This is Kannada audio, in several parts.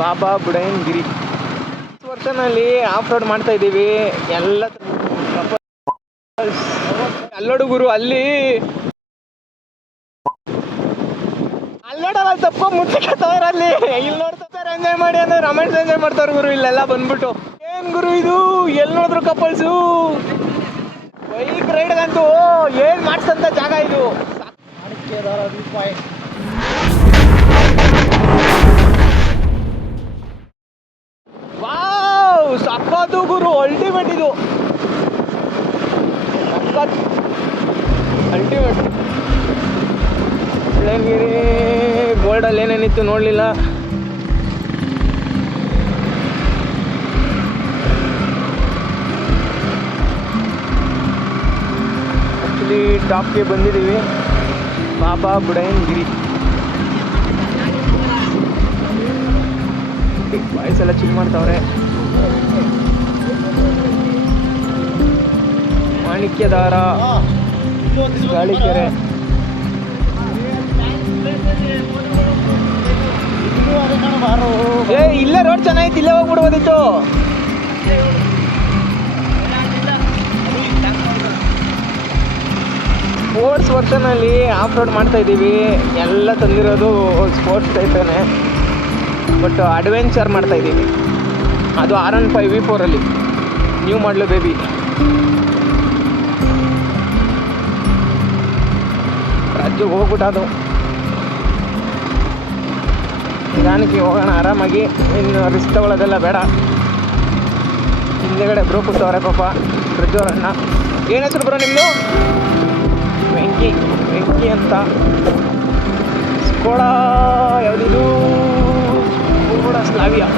ಬಾಬಾ ಬುಡನ್ಗಿರಿ ವರ್ಷನಲ್ಲಿ ಆಫ್ ರೋಡ್ ಮಾಡ್ತಾ ಇದ್ದೀವಿ. ಎಲ್ಲ ಅಲ್ಲೋಡು ಗುರು, ಅಲ್ಲೋಡಲ್ಲ ತಪ್ಪು ಮುಚ್ಚಕತ್ತವ್ರಲ್ಲಿ. ಇಲ್ಲಿ ನೋಡ್ತಾರೆ ಎಂಜಾಯ್ ಮಾಡಿ ಅಂದ್ರೆ ರೊಮ್ಯಾನ್ಸ್ ಎಂಜಾಯ್ ಮಾಡ್ತಾರ ಗುರು. ಇಲ್ಲೆಲ್ಲ ಬಂದ್ಬಿಟ್ಟು ಏನ್ ಗುರು ಇದು, ಎಲ್ಲಿ ನೋಡಿದ್ರು ಕಪಲ್ಸು. ಬೈಕ್ ರೈಡ್ಗಂತೂ ಏನ್ ಮಾಡ್ಸಂತ ಜಾಗ ಇದು. ವಾವ್, ಸಕ್ಕತ್ತು ಗುರು, ಅಲ್ಟಿಮೇಟ್ ಇದು, ಸಕ್ಕತ್ ಅಲ್ಟಿಮೇಟ್. ಬುಡನ್ಗಿರಿ ಬೋರ್ಡಲ್ಲಿ ಏನೇನಿತ್ತು ನೋಡಲಿಲ್ಲ. ಆ್ಯಕ್ಚುಲಿ ಟಾಪ್ಗೆ ಬಂದಿದ್ದೀವಿ, ಬಾಬಾ ಬುಡನ್ಗಿರಿ. ಬಾಯ್ಸ್ ಎಲ್ಲ ಚಿಲ್ ಮಾಡ್ತಾವ್ರೆ. ಮಾಣಿಕ್ಯದಾರ, ಗಾಳಿಕೆರೆ. ಏ ಇಲ್ಲೇ ರೋಡ್ ಚೆನ್ನಾಗಿತ್ತು, ಇಲ್ಲೇ ಹೋಗ್ಬಿಡ್ಬೋದಿತ್ತು. ಸ್ಪೋರ್ಟ್ಸ್ ವರ್ಷನಲ್ಲಿ ಆಫ್ ರೋಡ್ ಮಾಡ್ತಾ ಇದ್ದೀವಿ. ಎಲ್ಲ ತಂದಿರೋದು ಸ್ಪೋರ್ಟ್ಸ್ ಟೈಪೇನೆ, ಬಟ್ ಅಡ್ವೆಂಚರ್ ಮಾಡ್ತಾ ಇದ್ದೀವಿ. ಅದು R15 V4 ಅಲ್ಲಿ ನ್ಯೂ ಮಾಡಲು ಬೇಬಿ. ರಾಜ್ಯಕ್ಕೆ ಹೋಗ್ಬಿಟ್ಟು ನಿಧಾನಕ್ಕೆ ಹೋಗೋಣ ಆರಾಮಾಗಿ, ಇನ್ನು ರಿಸ್ಕ್ ತಗೊಳ್ಳೋದೆಲ್ಲ ಬೇಡ. ಹಿಂದೆಗಡೆ ಬ್ರೋ ಕೂತವ್ರೆ ಪಾಪ, ಪ್ರಜ್ವರಣ್ಣ. ಏನು ಹೆಸರು ಬ್ರೋ ನಿಮ್ಮದು? ವೆಂಕಿ ಅಂತ. ಸ್ಕೋಡಾ ಯಾವುದಿದು? Skoda Slavia.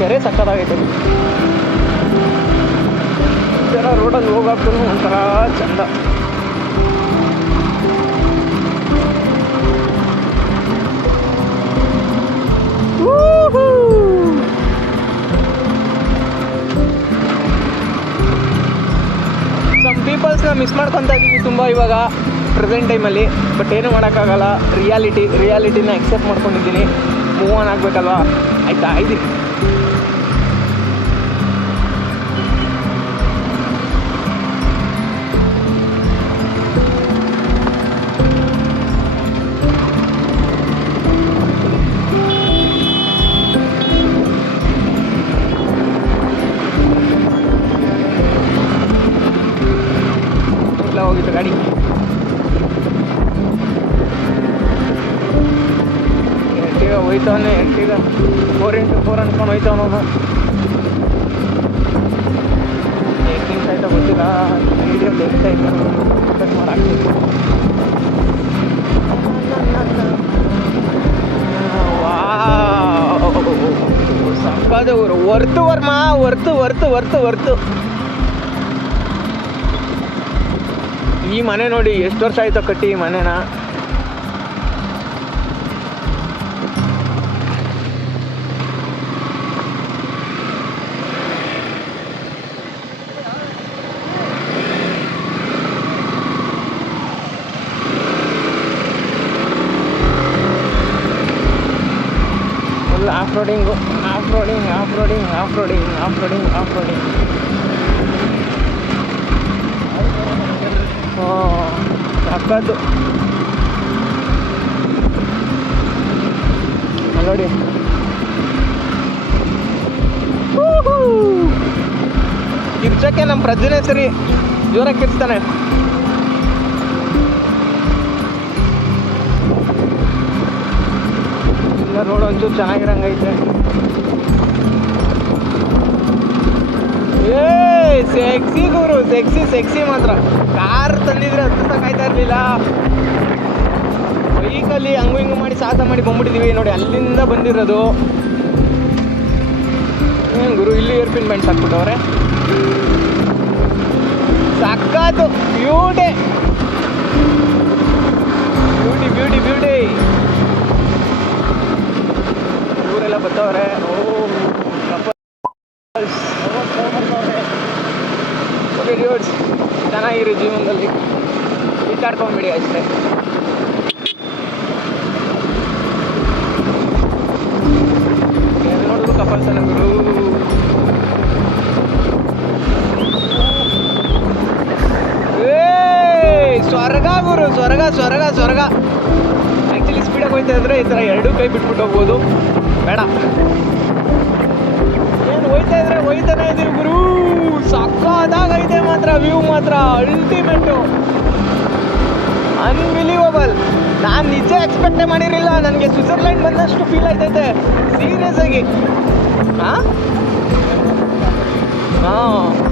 ಕೆರೆ ಸಕ್ಕತ್ತಾಗೈತೆ. ಈ ಥರ ರೋಡಲ್ಲಿ ಹೋಗೋಕ್ಕೂ ಒಂಥರ ಚಂದ. ಸಮ್ ಪೀಪಲ್ಸ್ನ ಮಿಸ್ ಮಾಡ್ಕೊತಾ ಇದ್ದೀವಿ ತುಂಬ ಇವಾಗ ಪ್ರೆಸೆಂಟ್ ಟೈಮಲ್ಲಿ. ಬಟ್ ಏನೂ ಮಾಡೋಕ್ಕಾಗಲ್ಲ, ರಿಯಾಲಿಟಿನ ಎಕ್ಸೆಪ್ಟ್ ಮಾಡ್ಕೊಂಡಿದ್ದೀನಿ. ಮೂವ್ ಆನ್ ಆಗಬೇಕಲ್ವಾ, ಆಯ್ತಾ ಇದ್ದೀನಿ. ಹೋಗಿತ್ತು ಗಾಡಿ. Ertiga ಹೋಯ್ತವನೆ, Ertiga 4x4 ಅನ್ಕೊಂಡು ಹೋಯ್ತವನು. ಎಷ್ಟು ನಿಮಿಷ ಆಯ್ತಾ ಗೊತ್ತಿಲ್ಲ, ವೀಡಿಯೋ ಲೆಂತ್ ಆಯ್ತು, ಕಟ್ ಮಾಡಾಕ್ಬೇಕು. ಸಕ್ಕದ ಊರು, ವರ್ತು ವರ್ಮ, ವರ್ತು. ಈ ಮನೆ ನೋಡಿ ಎಷ್ಟು ವರ್ಷ ಆಯ್ತೋ ಕಟ್ಟಿ ಈ ಮನೆನ. Full off roading. ಸಕ್ಕತ್ತು ನೋಡಿ. ಕಿರ್ಚಕ್ಕೆ ನಮ್ಮ ಪ್ರಜ್ವನೇ ಸರಿ ಜೋರಾಗಿ ಕಿರ್ಸ್ತಾನೆ. ಇಲ್ಲ ರೋಡ್ ಒಂಚೂರು ಚೆನ್ನಾಗಿರಂಗೈತೆ. ಸೆಕ್ಸಿ ಗುರು, ಸೆಕ್ಸಿ ಮಾತ್ರ. ಕಾರ್ ತಂದಿದ್ರೆ ಹತ್ತಿಸಕ್ಕಾಯ್ತಾ ಇರಲಿಲ್ಲ. ಬೈಕಲ್ಲಿ ಹಂಗು ಹಿಂಗು ಮಾಡಿ ಸಾಹಸ ಮಾಡಿ ಬಂದ್ಬಿಟ್ಟಿದ್ದೀವಿ ನೋಡಿ, ಅಲ್ಲಿಂದ ಬಂದಿರೋದು. ಏನು ಗುರು, ಇಲ್ಲಿ ಏರ್ಪಿನ್ ಬ್ಯಾಂಡ್ಸ್ ಹಾಕ್ಬಿಟ್ಟವ್ರೆ. ಸಕ್ಕತ್ತು, ಬ್ಯೂಟಿ. ಊರೆಲ್ಲ ಬರ್ತವ್ರೆ. ಚೆನ್ನಾಗಿರಿ ಜೀವನದಲ್ಲಿ, ಈಟಾಡ್ಕೊಂಬಿಡಿ ಅಷ್ಟೇ. ದೇವಸ್ಥಾನ ಗುರು. ಸ್ವರ್ಗ ಗುರು, ಸ್ವರ್ಗ ಸ್ವರ್ಗ ಸ್ವರ್ಗ. ಆ್ಯಕ್ಚುಲಿ ಸ್ಪೀಡಾಗಿ ಹೋಯ್ತಾ ಇದ್ರೆ ಈ ಥರ ಎರಡೂ ಕೈ ಬಿಟ್ಬಿಟ್ಟು ಹೋಗ್ಬೋದು. ಬೇಡ, ಏನು ಹೋಯ್ತಾ ಇದ್ರೆ ಹೋಯ್ತಾನೆ ಇದೀವಿ ಗುರು. ಸಕ್ಕದಾಗೈತೆ ಮಾತ್ರ, ವ್ಯೂ ಮಾತ್ರ ಅಲ್ಟಿಮೇಟು, ಅನ್ಬಿಲೀವಬಲ್. ನಾನು ನಿಜ ಎಕ್ಸ್ಪೆಕ್ಟೇ ಮಾಡಿರಲಿಲ್ಲ. ನನಗೆ ಸ್ವಿಟ್ಜರ್ಲ್ಯಾಂಡ್ ಬಂದಷ್ಟು ಫೀಲ್ ಆಯ್ತೈತೆ ಸೀರಿಯಸ್ ಆಗಿ. ಹಾಂ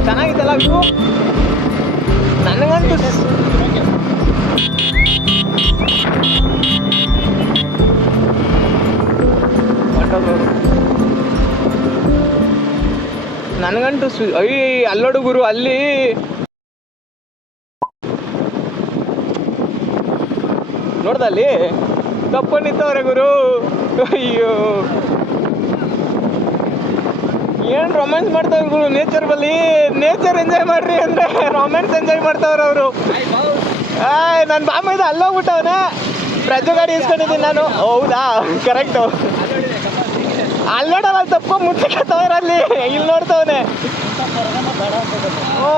ಚೆನ್ನಾಗಿತ್ತಲ್ಲ ವ್ಯೂ. ನನಗಂತೂ ನನಗಂತೂ ಅಲ್ಲೋಡು ಗುರು, ಅಲ್ಲಿ ನೋಡ್ದ ಅಲ್ಲಿ ತಪ್ಪು ನಿಂತವ್ರೆ ಗುರು. ಅಯ್ಯೋ, ಏನು ರೊಮ್ಯಾನ್ಸ್ ಮಾಡ್ತಾವ್ರು ಗುರು ನೇಚರ್ ಬಲ್ಲಿ. ನೇಚರ್ ಎಂಜಾಯ್ ಮಾಡ್ರಿ ಅಂದರೆ ರೊಮ್ಯಾನ್ಸ್ ಎಂಜಾಯ್ ಮಾಡ್ತಾವ್ರೆ ಅವರು. ನನ್ನ ಬಾಮೈದ ಅಲ್ಲೋಗ್ಬಿಟ್ಟವನೇ, ಪ್ರಜು ಗಾಡಿ ಇಸ್ಕೊಂಡಿದ್ದೀನಿ ನಾನು. ಹೌದಾ, ಕರೆಕ್ಟು. ಅಲ್ಲಿ ನೋಡಲ್ಲ, ತಪ್ಪ ಮುಟ್ಟಕತ್ತವ್ರಲ್ಲಿ, ಇಲ್ಲಿ ನೋಡ್ತವನೆ. ಹ್ಞೂ,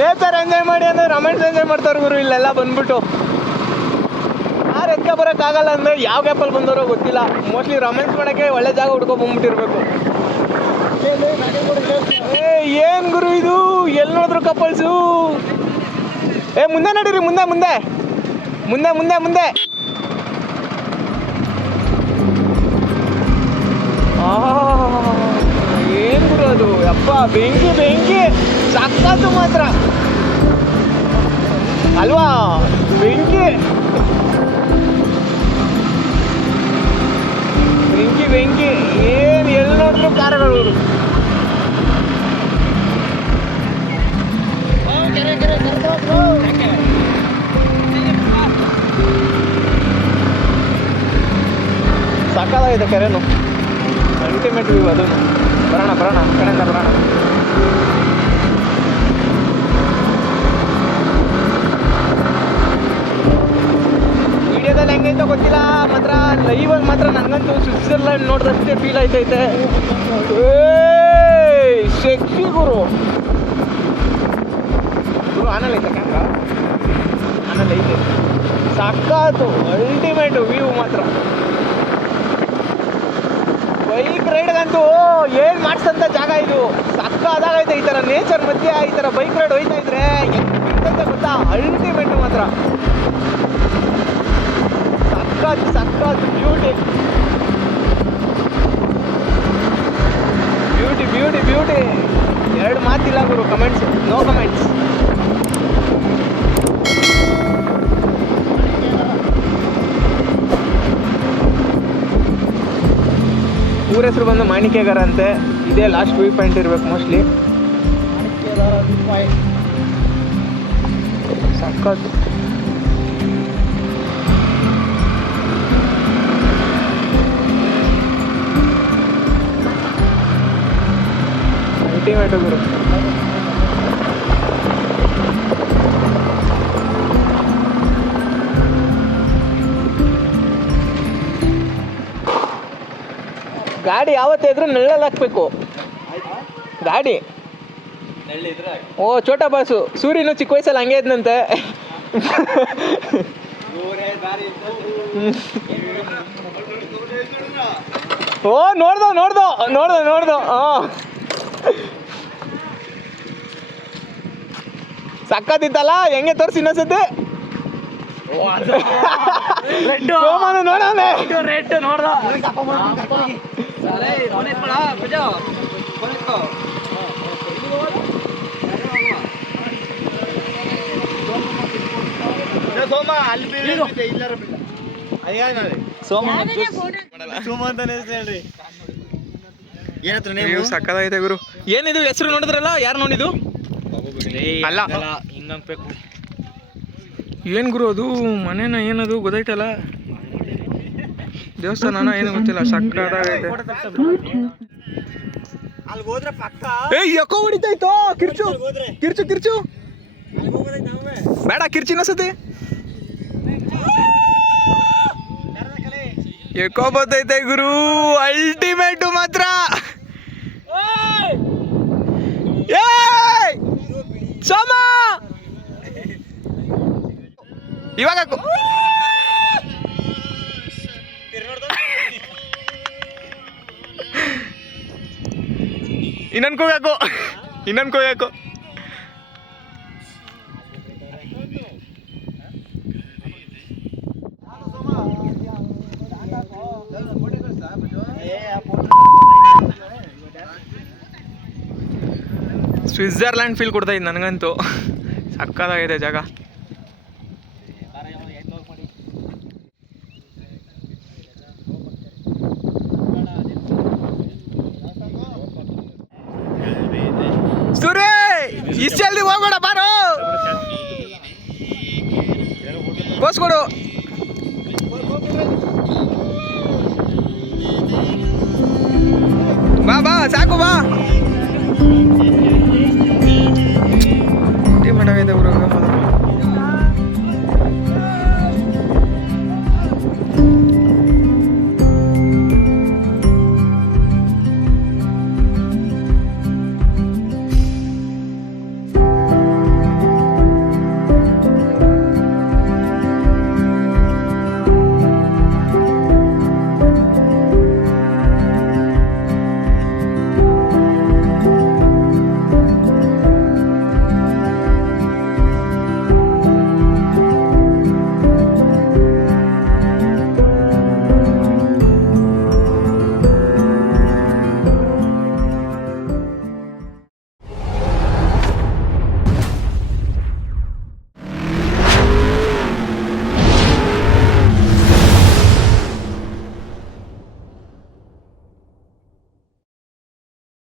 ನೇಚರ್ ಎಂಜಾಯ್ ಮಾಡಿ ಅಂದರೆ ರೊಮ್ಯಾನ್ಸ್ ಎಂಜಾಯ್ ಮಾಡ್ತಾವ್ರು ಗುರು ಇಲ್ಲೆಲ್ಲ ಬಂದ್ಬಿಟ್ಟು. ಯಾರು ಎತ್ಕ ಬರೋಕ್ಕಾಗಲ್ಲ ಅಂದರೆ ಯಾವ ಗ್ಯಾಪಲ್ಲಿ ಬಂದವರೋ ಗೊತ್ತಿಲ್ಲ. ಮೋಸ್ಟ್ಲಿ ರೊಮ್ಯಾನ್ಸ್ ಮಾಡೋಕ್ಕೆ ಒಳ್ಳೆ ಜಾಗ ಹುಡ್ಕೊಂಡ್ಬಂದ್ಬಿಟ್ಟಿರ್ಬೇಕು. ಏನು ಗುರು ಇದು, ಎಲ್ಲಿ ನೋಡಿದ್ರು ಕಪಲ್ಸು. ಮುಂದೆ ನಡೀರಿ, ಮುಂದೆ ಮುಂದೆ ಮುಂದೆ ಮುಂದೆ ಮುಂದೆ. ಏನು ಗುರು ಅದು, ಯಪ್ಪ ಬೆಂಕಿ ಬೆಂಕಿ, ಸಕ್ಕತ್ತು ಮಾತ್ರ ಅಲ್ವಾ, ಬೆಂಕಿ ಬೆಂಕಿ ಬೆಂಕಿ. ಏನು ಎಲ್ಲಿ ನೋಡಿದ್ರು ಕಾರುಗಳು. ಸಾಕಾಗಿದೆ ಕೆರೆನು, ಅಲ್ಟಿಮೇಟ್ ವ್ಯೂ ಅದು. ಬರೋಣ ಬರೋಣ, ಕಡೆಯಿಂದ ಬರೋಣ. ವಿಡಿಯೋದಲ್ಲಿ ಹೆಂಗೈತೋ ಗೊತ್ತಿಲ್ಲ, ಮಾತ್ರ ಲೈವಲ್ಲಿ ಮಾತ್ರ ನನಗಂತೂ ಸ್ವಿಟ್ಜರ್ಲ್ಯಾಂಡ್ ನೋಡಿದಷ್ಟೇ ಫೀಲ್ ಆಯ್ತೈತೆ. ಶಕ್ತಿ ಗುರು. ಗುರು ಆನಲ್ಲಿ ಐತೆ ಕ್ಯಾಮ್ರಾ, ಆನಲ್ಲಿ ಐತೆ. ಸಾಕಾತು, ಅಲ್ಟಿಮೇಟು ವ್ಯೂ ಮಾತ್ರ. ಬೈಕ್ ರೈಡ್ಗಂತೂ ಏನು ಮಾಡಿಸಂತ ಜಾಗ ಇದು, ಸಕ್ಕದಾಗೈತೆ. ಈ ಥರ ನೇಚರ್ ಮಧ್ಯೆ ಈ ಥರ ಬೈಕ್ ರೈಡ್ ಹೋಯ್ತಾ ಇದ್ರೆ ಹೆಂಗೈತೆ ಗೊತ್ತಾ, ಅಲ್ಟಿಮೇಟು ಮಾತ್ರ. ಸಕ್ಕತ್ ಸಕ್ಕತ್ ಬ್ಯೂಟಿ ಬ್ಯೂಟಿ ಬ್ಯೂಟಿ ಬ್ಯೂಟಿ. ಎರಡು ಮಾತಿಲ್ಲ ಗುರು, ಕಮೆಂಟ್ಸ್ ನೋ ಕಮೆಂಟ್ಸ್. ಊರ ಹೆಸರು ಬಂದು ಮಾಣಿಕ್ಯಗಾರ ಅಂತೆ. ಇದೇ ಲಾಸ್ಟ್ ವ್ಯೂ ಪಾಯಿಂಟ್ ಇರ್ಬೇಕು ಮೋಸ್ಟ್ಲಿ. ಸಕ್ಕತ್. ಅಲ್ಟಿಮೇಟ್ ಗುರು. ಗಾಡಿ ಯಾವತ್ತೇ ಇದ್ರೂ ನೆಳ್ಳಲ್ಲಿ ಹಾಕ್ಬೇಕು ಗಾಡಿ. ಓ ಛೋಟಾ ಬಾಸು, ಸೂರ್ಯನು ಚಿಕ್ಕ ವಯಸ್ಸಲ್ಲಿ ಹಂಗೆ ಇದ್ನಂತೆ. ಓ ನೋಡ್ದೋ ನೋಡ್ದೋ ನೋಡ್ದೋ ನೋಡ್ದೋ. ಹಾಂ ಸಕ್ಕತ್ತಿತ್ತಲ್ಲ, ಹೆಂಗೆ ತೋರಿಸಿ ಇನ್ನೊಂದ್ಸತಿ. ನೋಡೋಣ ರೆಡ್ ನೋಡ್ದ. ಸಕ್ಕದಾಗಿದೆ ಗುರು. ಏನಿದು ಹೆಸರು ನೋಡಿದ್ರಲ್ಲ, ಯಾರು ನೋಡಿದ್ದು? ಅಲ್ಲ ಹಿಂಗಬೇಕು. ಏನು ಗುರು ಅದು, ಮನೇನ ಏನದು ಗೊತ್ತಾಯ್ತಲ್ಲ, ದೇವಸ್ಥಾನ ಏನು ಗೊತ್ತಿಲ್ಲ. ಸಕ್ಕದಾಗೈತೆ. ಯಾಕೋ ಹೊಡಿತಾಯ್ತೋ ಕಿರ್ಚು ಕಿರ್ಚು ಕಿರ್ಚು. ಬೇಡ ಕಿರ್ಚಿನ ಸತಿ. ಎಕೋ ಬರ್ತೈತೆ ಗುರು, ಅಲ್ಟಿಮೇಟು ಮಾತ್ರ. ಸೋಮ ಇವಾಗ ಇನ್ನೊಂದು ಕೂಗಾಕು, ಇನ್ನೊಂದು ಕೂಗಾಕು. ಸ್ವಿಟ್ಜರ್ಲ್ಯಾಂಡ್ ಫೀಲ್ ಕೊಡ್ತಾ ಇದ್ದು ನನಗಂತೂ. ಸಕ್ಕತ್ತಾಗಿದೆ ಜಾಗ. ಸುರೇ ಇಷ್ಟಲ್ಲಿ ಹೋಗೋಣ ಬಾರೋ, ಪೋಸ್ ಕೊಡು. ಬಾ ಬಾ ಸಾಕು ಬಾ.